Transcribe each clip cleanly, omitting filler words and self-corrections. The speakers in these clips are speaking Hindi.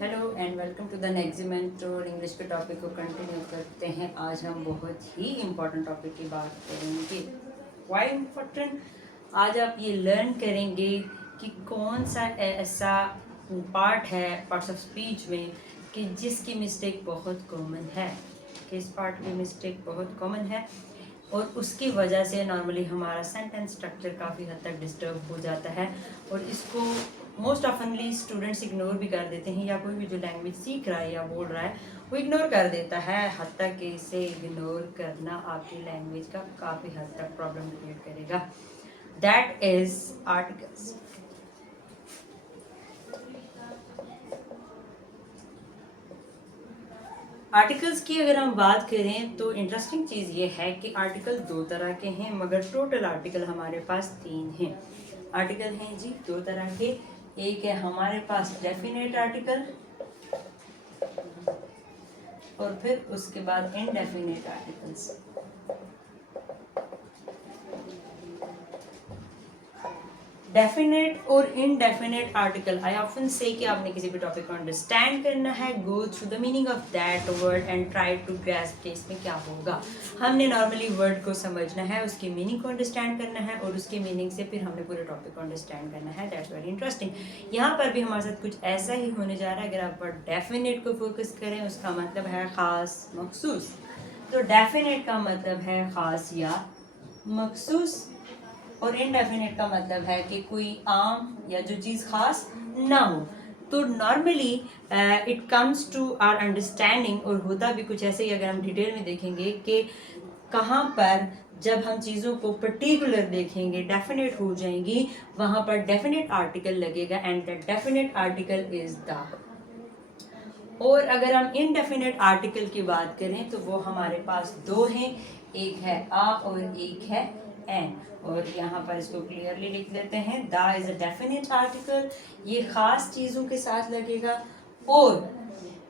Hello and welcome to the next और इंग्लिश के टॉपिक को कंटिन्यू करते हैं। आज हम बहुत ही इम्पोर्टेंट टॉपिक की बात करेंगे। Why important? आज आप ये लर्न करेंगे कि कौन सा ऐसा पार्ट है पार्ट्स ऑफ स्पीच में कि जिसकी मिस्टेक बहुत कॉमन है, किस पार्ट की मिस्टेक बहुत कॉमन है और उसकी वजह से नॉर्मली हमारा सेंटेंस स्ट्रक्चर काफ़ी हद तक डिस्टर्ब हो जाता है और इसको मोस्ट ऑफनली स्टूडेंट्स इग्नोर भी कर देते हैं, या कोई भी जो लैंग्वेज सीख रहा है या बोल रहा है वो इग्नोर कर देता है। हद तक कि इसे इग्नोर करना आपकी लैंग्वेज का काफ़ी हद तक प्रॉब्लम क्रिएट करेगा। That is articles. आर्टिकल्स की अगर हम बात करें तो इंटरेस्टिंग चीज़ ये है कि आर्टिकल दो तरह के हैं, मगर टोटल आर्टिकल हमारे पास तीन हैं। आर्टिकल हैं जी दो तरह के। एक है हमारे पास डेफिनेट आर्टिकल और फिर उसके बाद इनडेफिनेट आर्टिकल्स। डेफिनेट और इनडेफिनेट आर्टिकल, आई ऑफन से कि आपने किसी भी टॉपिक को अंडरस्टैंड करना है, go through the meaning of that word and try to grasp कि इसमें क्या होगा। हमने नॉर्मली वर्ड को समझना है, उसकी मीनिंग को अंडरस्टैंड करना है और उसकी मीनिंग से फिर हमने पूरे टॉपिक को अंडरस्टैंड करना है। That's very interesting. यहाँ पर भी हमारे साथ कुछ ऐसा ही होने जा रहा है। अगर आप वर्ड डेफिनेट को फोकस करें, उसका मतलब है ख़ास मखसूस। तो डेफिनेट का मतलब है ख़ास या मखसूस और इनडेफिनेट का मतलब है कि कोई आम या जो चीज़ खास ना हो। तो normally it comes to our understanding और होता भी कुछ ऐसे ही। अगर हम डिटेल में देखेंगे कि कहाँ पर जब हम चीज़ों को पर्टिकुलर देखेंगे डेफिनेट हो जाएंगी, वहाँ पर डेफिनेट आर्टिकल लगेगा and that definite article is the. और अगर हम इनडेफिनेट आर्टिकल की बात करें तो वो हमारे पास दो हैं, एक है आ और एक है एन। और यहाँ पर इसको क्लियरली लिख लेते हैं। The is a definite article, ये खास चीज़ों के साथ लगेगा और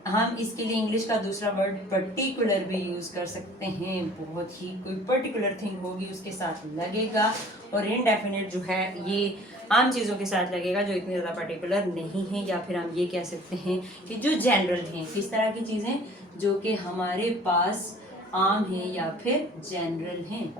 हम इसके लिए इंग्लिश का दूसरा वर्ड पर्टिकुलर भी यूज़ कर सकते हैं। बहुत ही कोई पर्टिकुलर थिंग होगी उसके साथ लगेगा। और इनडेफिनेट जो है ये आम चीज़ों के साथ लगेगा जो इतनी ज़्यादा पर्टिकुलर नहीं है, या फिर हम ये कह सकते हैं कि जो जनरल हैं। किस तरह की चीज़ें? जो कि हमारे पास आम हैं या फिर जनरल हैं।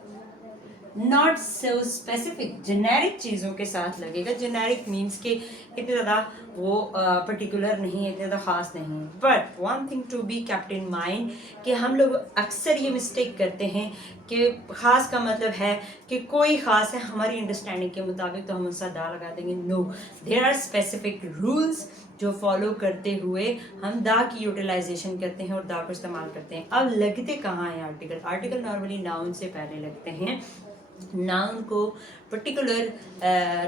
नॉट सो स्पेसिफिक, जेनेरिक चीज़ों के साथ लगेगा। जेनेरिक मीन्स के इतने ज़्यादा वो पर्टिकुलर नहीं है, इतने ज़्यादा ख़ास नहीं है। But one thing to be kept in mind कि हम लोग अक्सर ये मिस्टेक करते हैं कि ख़ास का मतलब है कि कोई ख़ास है हमारी अंडरस्टैंडिंग के मुताबिक, तो हम उसका दा लगा देंगे। No, there are specific rules जो फॉलो करते हुए हम दा की यूटिलाइजेशन करते हैं और दा को इस्तेमाल करते हैं। अब लगते कहाँ हैं आर्टिकल? आर्टिकल नॉर्मली नाउन से पहले लगते हैं, नाउन को पर्टिकुलर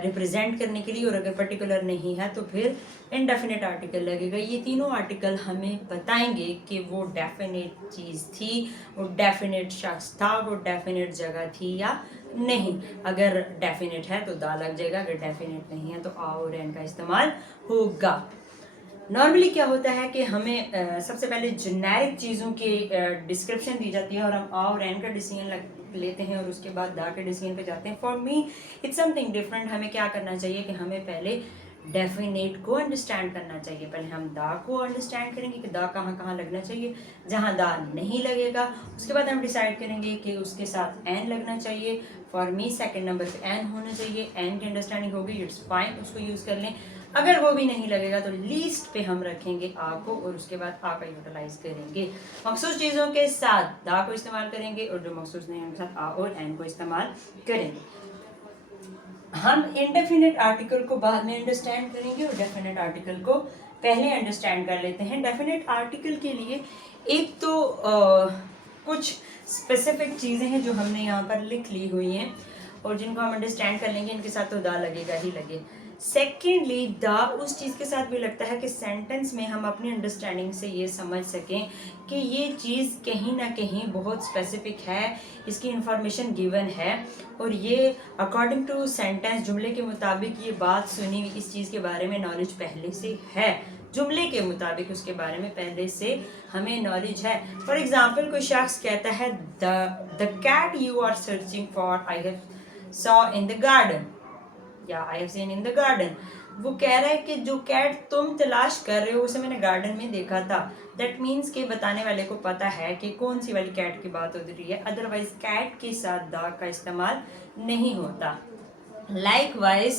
रिप्रेजेंट करने के लिए। और अगर पर्टिकुलर नहीं है तो फिर इनडेफिनेट आर्टिकल लगेगा। ये तीनों आर्टिकल हमें बताएंगे कि वो डेफिनेट चीज़ थी, वो डेफिनेट शख्स था, वो डेफिनेट जगह थी या नहीं। अगर डेफिनेट है तो दा लग जाएगा, अगर डेफिनेट नहीं है तो आ और एन का इस्तेमाल होगा। नॉर्मली क्या होता है कि हमें सबसे पहले जेनेरिक चीज़ों की डिस्क्रिप्शन दी जाती है और हम आ और एन का डिसीजन लेते हैं और उसके बाद दा के डिसीजन पे जाते हैं। For me it's something different. हमें क्या करना चाहिए कि हमें पहले डेफिनेट को अंडरस्टैंड करना चाहिए। पहले हम दा को अंडरस्टैंड करेंगे कि दा कहाँ कहाँ लगना चाहिए। जहाँ दा नहीं लगेगा उसके बाद हम डिसाइड करेंगे कि उसके साथ एन लगना चाहिए। फॉर मी सेकेंड नंबर पे एन होना चाहिए। एन की अंडरस्टैंडिंग होगी, इट्स फाइन, उसको यूज़ कर लें। अगर वो भी नहीं लगेगा तो लीस्ट पे हम रखेंगे आ को और उसके बाद आ का यूटिलाइज करेंगे। मखसूस चीज़ों के साथ दा को इस्तेमाल करेंगे और जो मखसूस नहीं है उनके साथ आ और एन को इस्तेमाल करेंगे। हम इनडेफिनेट आर्टिकल को बाद में अंडरस्टैंड करेंगे और डेफिनेट आर्टिकल को पहले अंडरस्टैंड कर लेते हैं। डेफिनेट आर्टिकल के लिए एक तो कुछ स्पेसिफिक चीज़ें हैं जो हमने यहाँ पर लिख ली हुई हैं और जिनको हम अंडरस्टैंड कर लेंगे। इनके साथ तो दा लगेगा ही लगे। सेकेंडली दा उस चीज़ के साथ भी लगता है कि सेंटेंस में हम अपनी अंडरस्टैंडिंग से ये समझ सकें कि ये चीज़ कहीं ना कहीं बहुत स्पेसिफिक है, इसकी इंफॉर्मेशन गिवन है और ये अकॉर्डिंग टू सेंटेंस जुमले के मुताबिक ये बात सुनी हुई इस चीज़ के बारे में नॉलेज पहले से है। जुमले के मुताबिक उसके बारे में पहले से हमें नॉलेज है। फॉर एग्जाम्पल कोई शख्स कहता है the cat you are searching for I have saw in the garden या I have seen in the garden. वो कह रहा है कि जो कैट तुम तलाश कर रहे हो उसे मैंने गार्डन में देखा था। दैट मीन्स कि बताने वाले को पता है कि कौन सी वाली कैट की बात हो रही है, अदरवाइज कैट के साथ द का इस्तेमाल नहीं होता। Likewise,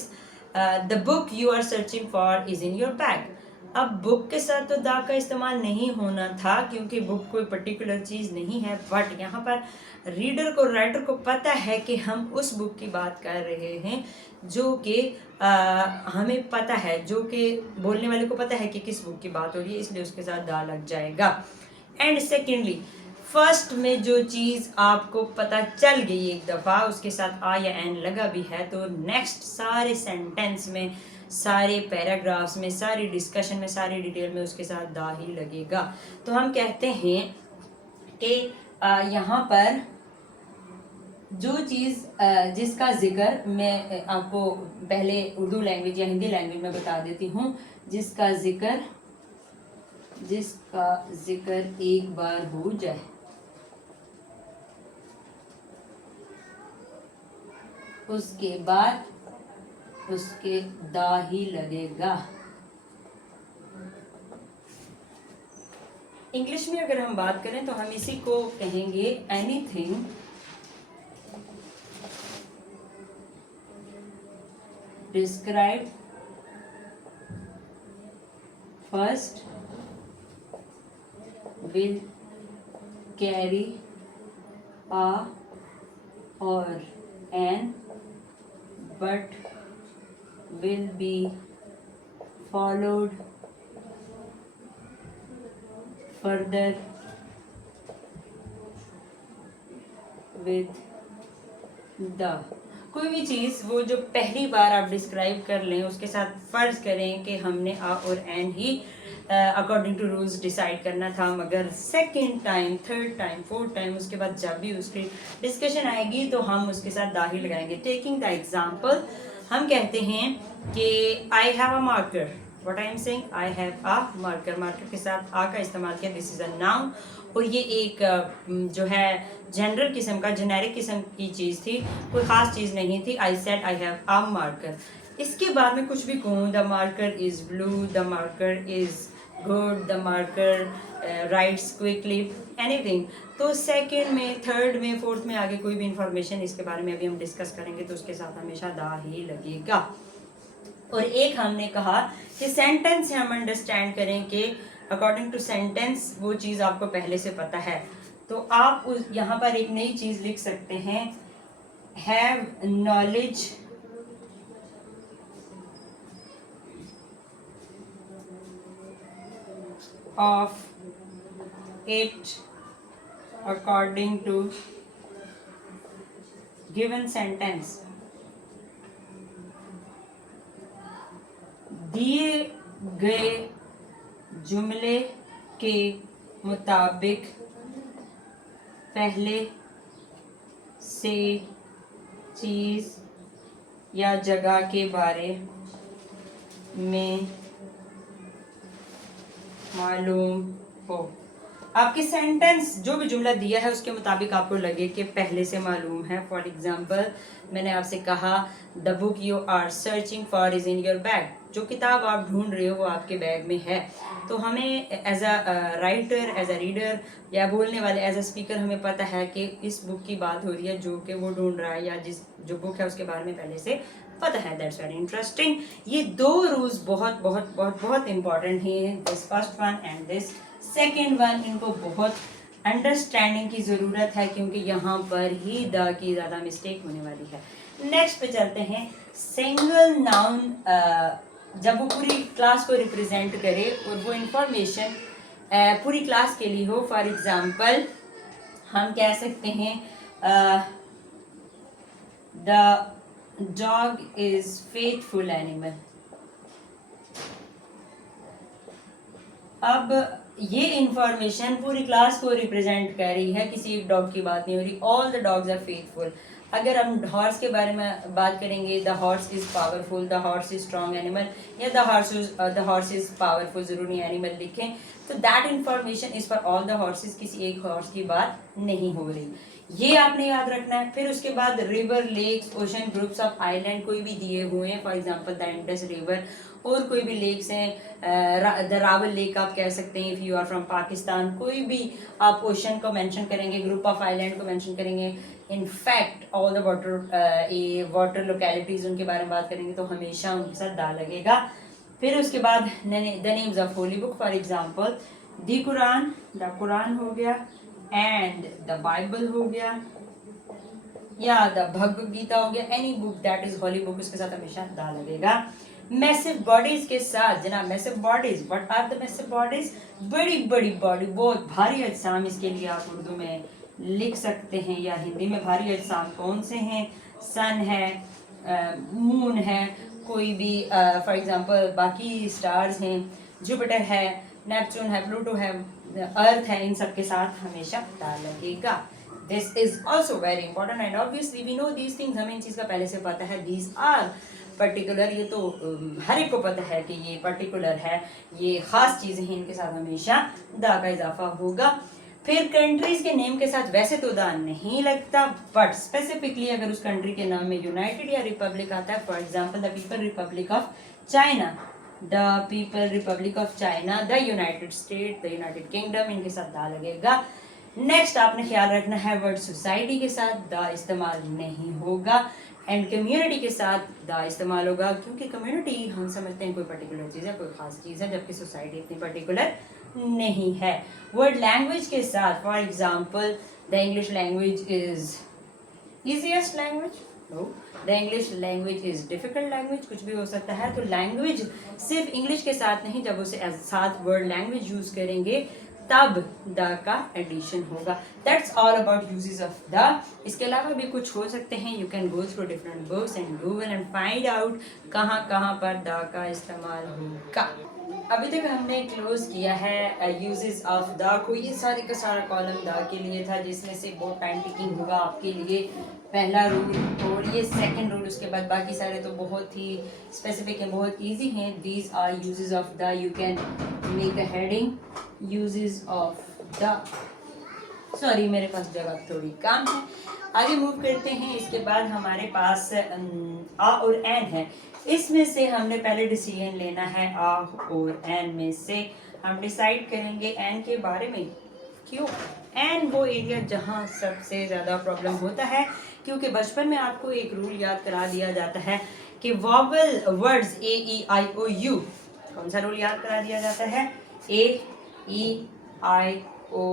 the book you are searching for is in your bag. अब बुक के साथ तो द का इस्तेमाल नहीं होना था क्योंकि बुक कोई पर्टिकुलर चीज़ नहीं है, बट यहाँ पर रीडर को, राइटर को पता है कि हम उस बुक की बात कर रहे हैं जो कि हमें पता है, जो कि बोलने वाले को पता है कि किस बुक की बात हो रही है, इसलिए उसके साथ द लग जाएगा। एंड सेकेंडली, फर्स्ट में जो चीज़ आपको पता चल गई एक दफ़ा, उसके साथ आ या एन लगा भी है, तो नेक्स्ट सारे सेंटेंस में, सारे पैराग्राफ्स में, सारी डिस्कशन में, सारी डिटेल में उसके साथ दा ही लगेगा। तो हम कहते हैं कि यहाँ पर जो चीज़ जिसका जिक्र मैं आपको पहले उर्दू लैंग्वेज या हिंदी लैंग्वेज में बता देती हूँ, जिसका जिक्र एक बार हो जाए उसके बाद उसके दा ही लगेगा। इंग्लिश में अगर हम बात करें तो हम इसी को कहेंगे anything describe first will carry a or an but will be followed further with the। कोई भी चीज़ वो जो पहली बार आप डिस्क्राइब कर लें उसके साथ फ़र्ज करें कि हमने आ और एन ही अकॉर्डिंग टू रूल्स डिसाइड करना था, मगर second time, third time, fourth time उसके बाद जब भी उसकी डिस्कशन आएगी तो हम उसके साथ दा ही लगाएंगे। टेकिंग द एग्जाम्पल, हम कहते हैं कि I have a marker, what I am saying, I have a marker, marker के साथ आ का इस्तेमाल किया, दिस इज़ अ नाउन, और ये एक जो है जनरल किस्म का, जेनेरिक किस्म की चीज़ थी, कोई ख़ास चीज़ नहीं थी। I said I have a marker. इसके बाद में कुछ भी कहूँ, the marker is blue, the marker is good, the marker rights quickly, anything, तो सेकंड में, थर्ड में, फोर्थ में आगे कोई भी इंफॉर्मेशन इसके बारे में अभी हम डिस्कस करेंगे तो उसके साथ हमेशा दा ही लगेगा। और एक हमने कहा कि सेंटेंस से हम अंडरस्टैंड करें कि अकॉर्डिंग टू सेंटेंस वो चीज़ आपको पहले से पता है, तो आप उस यहाँ पर एक नई चीज़ लिख सकते हैं, have knowledge of it according to given sentence. दिए गए जुमले के मुताबिक पहले से चीज़ या जगह के बारे में मालूम हो। आपके सेंटेंस जो भी जुमला दिया है उसके मुताबिक आपको लगे कि पहले से मालूम है। फॉर एग्जाम्पल, मैंने आपसे कहा the book you are searching for is in your bag, जो किताब आप ढूंढ रहे हो वो आपके बैग में है। तो हमें as a writer, as a reader या बोलने वाले, एज अ स्पीकर हमें पता है कि इस बुक की बात हो रही है जो कि वो ढूंढ रहा है, या जो बुक है उसके बारे में पहले से पता है। That's very interesting. ये दो रूल्स बहुत बहुत बहुत बहुत इंपॉर्टेंट हैं, this first one and this second one. इनको बहुत अंडरस्टैंडिंग की ज़रूरत है क्योंकि यहाँ पर ही द की ज़्यादा मिस्टेक होने वाली है। नेक्स्ट पे चलते हैं। सिंगल नाउन जब वो पूरी क्लास को रिप्रेजेंट करे और वो इंफॉर्मेशन पूरी क्लास के लिए हो, फॉर एग्जाम्पल हम कह सकते हैं the dog is faithful animal. अब ये इंफॉर्मेशन पूरी क्लास को रिप्रेजेंट कर रही है, किसी एक डॉग की बात नहीं हो रही। All the dogs are faithful. अगर हम हॉर्स के बारे में बात करेंगे, the horse is powerful, the horse is strong animal, या द हॉर्स इज पावरफुल, जरूरी एनिमल लिखें, तो that information is for all the horses, किसी एक हॉर्स की बात नहीं हो रही। ये आपने याद रखना है। फिर उसके बाद river, lakes, ocean, groups of island कोई भी दिए हुए हैं, for example the Indus river, और कोई भी लेक्स हैं, द रावल लेक आप कह सकते हैं if you are from Pakistan. कोई भी आप ओशन को मेंशन करेंगे, ग्रुप ऑफ आइलैंड को मेंशन करेंगे, in fact all the water localities उनके बारे में बात करेंगे तो हमेशा उनके साथ दा लगेगा। फिर उसके बाद the names of Holi book, for example the Quran हो गया, एंड द बाइबल हो गया, या द भगवद गीता हो गया, any book that is Holi book, उसके साथ हमेशा दा लगेगा। मैसिव बॉडीज के साथ जनाब, massive bodies, what are the massive bodies? बड़ी बड़ी बॉडी, बहुत भारी अजसाम, इसके लिए आप उर्दू में लिख सकते हैं या हिंदी में। भारी अजसाम कौन से हैं? सन है, मून है, कोई भी फॉर एग्जांपल बाकी स्टार्स हैं, जुपिटर है, नेपच्यून है, प्लूटो है, अर्थ है, इन सब के साथ हमेशा दा लगेगा। This is also very important and obviously we know these things, हमें इन चीज़ का पहले से पता है। These are particular, ये तो हर एक को पता है कि ये पर्टिकुलर है, ये खास चीज़ें हैं, इनके साथ हमेशा दा का इजाफा होगा। फिर कंट्रीज के नेम के साथ वैसे तो दा नहीं लगता, बट स्पेसिफिकली अगर उस कंट्री के नाम में यूनाइटेड या रिपब्लिक आता है, for example the people Republic of China, the people Republic of China, the United state, the United kingdom, इनके साथ दा लगेगा। नेक्स्ट आपने ख्याल रखना है वर्ड सोसाइटी के साथ दा इस्तेमाल नहीं होगा, एंड कम्युनिटी के साथ दा इस्तेमाल होगा, क्योंकि कम्युनिटी हम समझते हैं कोई पर्टिकुलर चीज़ है, कोई खास चीज़ है, जबकि सोसाइटी इतनी पर्टिकुलर नहीं है। वर्ड लैंग्वेज के साथ, for example the English language is easiest language, no, the English language is difficult language, कुछ भी हो सकता है। तो लैंग्वेज सिर्फ इंग्लिश के साथ नहीं, जब उसे साथ वर्ड लैंग्वेज यूज करेंगे तब द का एडिशन होगा। That's all about uses of the. इसके अलावा भी कुछ हो सकते हैं, you can go through different books and Google and find out कहाँ कहाँ पर द का इस्तेमाल होगा। अभी तक हमने क्लोज किया है यूजेस ऑफ द को। ये सारे का सारा कॉलम द के लिए था, जिसमें से बहुत टाइम टेकिंग होगा आपके लिए पहला रूल और ये सेकंड रूल। उसके बाद बाकी सारे तो बहुत ही स्पेसिफिक हैं, बहुत इजी हैं। These are uses of the, you can make a heading uses of the. Sorry, मेरे पास जगह थोड़ी कम है। आगे मूव करते हैं। इसके बाद हमारे पास आ और एन है। इसमें से हमने पहले डिसीजन लेना है आ और एन में से। हम डिसाइड करेंगे एन के बारे में। क्यों? एन वो एरिया जहाँ सबसे ज़्यादा प्रॉब्लम होता है, क्योंकि बचपन में आपको एक रूल याद करा दिया जाता है कि vowel words A E I O U, कौन सा रूल याद करा दिया जाता है? A E I O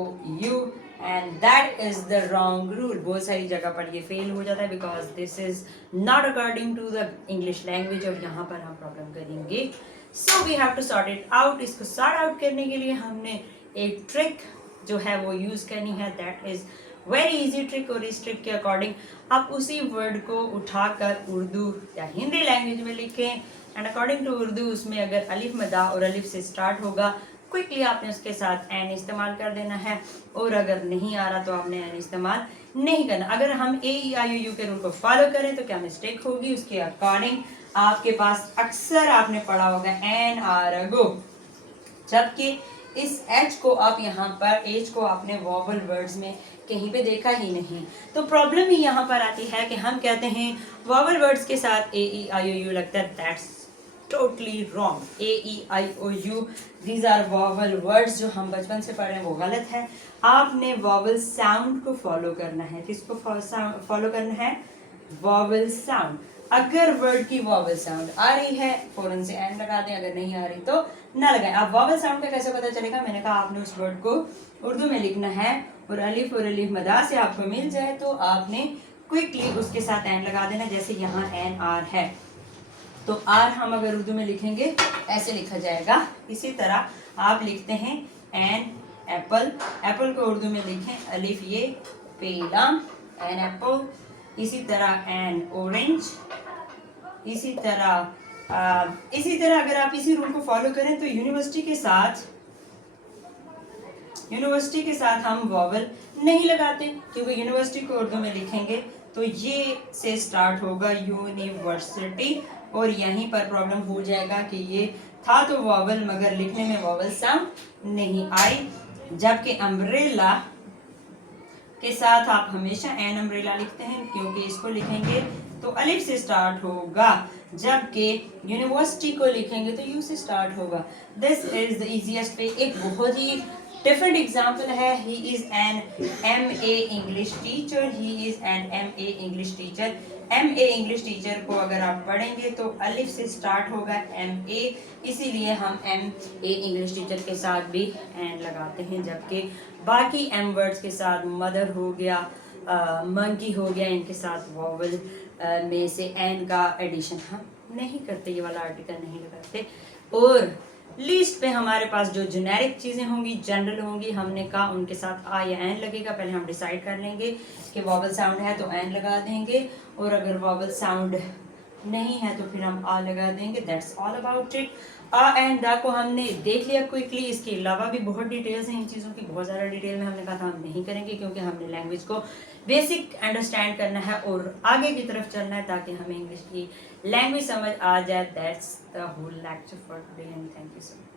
U, and that is the wrong rule. बहुत सारी जगह पर ये फेल हो जाता है because this is not according to the English language, और यहाँ पर हम प्रॉब्लम करेंगे। So we have to sort it out. इसको सॉर्ट आउट करने के लिए हमने एक ट्रिक जो है वो यूज करनी है, that is very easy trick. और इस ट्रिक के अकॉर्डिंग आप उसी वर्ड को उठाकर उर्दू या हिंदी लैंग्वेज में लिखें, एंड अकॉर्डिंग टू उर्दू उसमें अगर अलिफ मदा और अलिफ से स्टार्ट होगा, क्विकली आपने उसके साथ एन इस्तेमाल कर देना है, और अगर नहीं आ रहा तो आपने एन इस्तेमाल नहीं करना। अगर हम ए ई आई ओ यू के रूल को फॉलो करें तो क्या मिस्टेक होगी? उसके अकॉर्डिंग आपके पास अक्सर आपने पढ़ा होगा एन आर गो, जबकि इस एच को आप यहाँ पर एच को आपने वॉवल वर्ड्स में कहीं पे देखा ही नहीं। तो प्रॉब्लम ही यहाँ पर आती है कि हम कहते हैं वॉवल वर्ड्स के साथ ए ई आई ओ यू लगता है। That's totally wrong. A E I O U these are vowel words, जो हम बचपन से पढ़ रहे हैं वो गलत है। आपने वॉवल साउंड को फॉलो करना है। किसको फॉलो करना है? Vowel sound. अगर वर्ड की वॉवल साउंड आ रही है फौरन से एन लगा दें, अगर नहीं आ रही तो ना लगाएं। आप वॉवल साउंड का कैसे पता चलेगा? मैंने कहा आपने उस वर्ड को उर्दू में लिखना है, और अलिफ और अलिफ मदा से आपको मिल जाए तो आपने क्विकली उसके साथ एन लगा देना। जैसे यहाँ एन आर है तो आर हम अगर उर्दू में लिखेंगे ऐसे लिखा जाएगा। इसी तरह आप लिखते हैं एन एप्पल, एप्पल को उर्दू में लिखें अलिफ ये पेला, एन एप्पल। इसी तरह एन ऑरेंज। इसी तरह अगर आप इसी रूल को फॉलो करें तो यूनिवर्सिटी के साथ हम वॉवल नहीं लगाते, क्योंकि यूनिवर्सिटी को उर्दू में लिखेंगे तो ये से स्टार्ट होगा यूनिवर्सिटी, और यहीं पर प्रॉब्लम हो जाएगा कि ये था तो वॉवल मगर लिखने में वॉवल साउंड नहीं आई। जबकि अम्ब्रेला के साथ आप हमेशा एन अम्ब्रेला लिखते हैं, क्योंकि इसको लिखेंगे तो अलिफ से स्टार्ट होगा, जबकि यूनिवर्सिटी को लिखेंगे तो यू से स्टार्ट होगा। This is the easiest way. एक बहुत ही डिफरेंट एग्जाम्पल है, he is an MA English teacher, he is an MA English teacher. MA English teacher को अगर आप पढ़ेंगे तो अलिफ से स्टार्ट होगा MA, इसीलिए हम MA इंग्लिश टीचर के साथ भी एन लगाते हैं, जबकि बाकी M वर्ड्स के साथ मदर हो गया, मंकी हो गया, इनके साथ वॉवल में से एन का एडिशन हम नहीं करते, ये वाला आर्टिकल नहीं लगाते। और लिस्ट पे हमारे पास जो जेनेरिक चीज़ें होंगी, जनरल होंगी, हमने कहा उनके साथ आ या एन लगेगा। पहले हम डिसाइड कर लेंगे कि वॉवल साउंड है तो एन लगा देंगे, और अगर वॉवल साउंड नहीं है तो फिर हम आ लगा देंगे। That's all about it. A and the को हमने देख लिया क्विकली। इसके अलावा भी बहुत डिटेल्स हैं इन चीज़ों की, बहुत ज़्यादा डिटेल में हमने कहा था हम नहीं करेंगे, क्योंकि हमने लैंग्वेज को बेसिक अंडरस्टैंड करना है और आगे की तरफ चलना है ताकि हमें इंग्लिश की लैंग्वेज समझ आ जाए। That's the whole lecture for today and thank you so much.